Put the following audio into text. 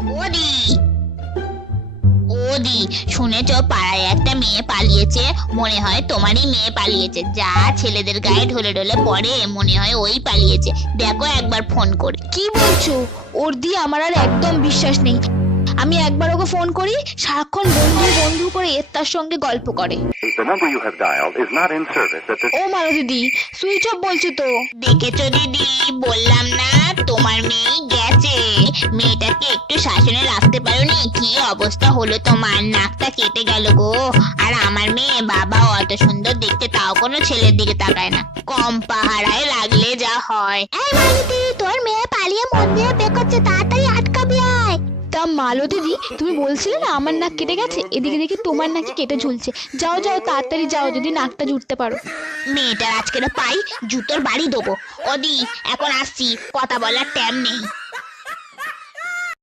ওদি ওদি, শুনেছ পাড়ায় একটা মেয়ে পালিয়েছে? মনে হয় তোমারই মেয়ে পালিয়েছে। যা ছেলেদের গায়ে ঢলে ঢলে পড়ে, মনে হয় ওই পালিয়েছে। দেখো একবার ফোন করে। কি বলছো? ওর দিয়ে আমার আর একদম বিশ্বাস নেই। আমি একবার ওকে ফোন করি, সারাক্ষণ বন্ধু বন্ধু করে এর তার সঙ্গে গল্প করে। The number you have dialed is not in service at this. ও মালো দিদি, সুইচ অফ বলছে তো। দেখেছো দিদি, বললাম না তোমার মেয়ে গেছে। মেয়েটাকে একটু শাসনে রাখতে পারোনি? কি অবস্থা হলো তোমার, নাকটা কেটে গেল গো। আর আমার মেয়ে, বাবা অত সুন্দর দেখতে, তাও কোনো ছেলের দিকে তাকায় না। কম পাহারায় লাগলে যা হয়। এই মালতী, তোর মেয়ে পালিয়ে মন্দিরে বের করছে, তাড়াতাড়ি আটকাবি আয়। তা মালো দিদি, তুমি বলছিলে না আমার নাক কেটে গেছে, এদিকে দেখি তোমার নাকি কেটে ঝুলছে। যাও যাও তাড়াতাড়ি যাও, যদি নাকটা জুড়তে পারো। মেয়েটার আজকে পাই জুতোর বাড়ি দেবো। ওদি, এখন আসছি, কথা বলার টাইম নেই।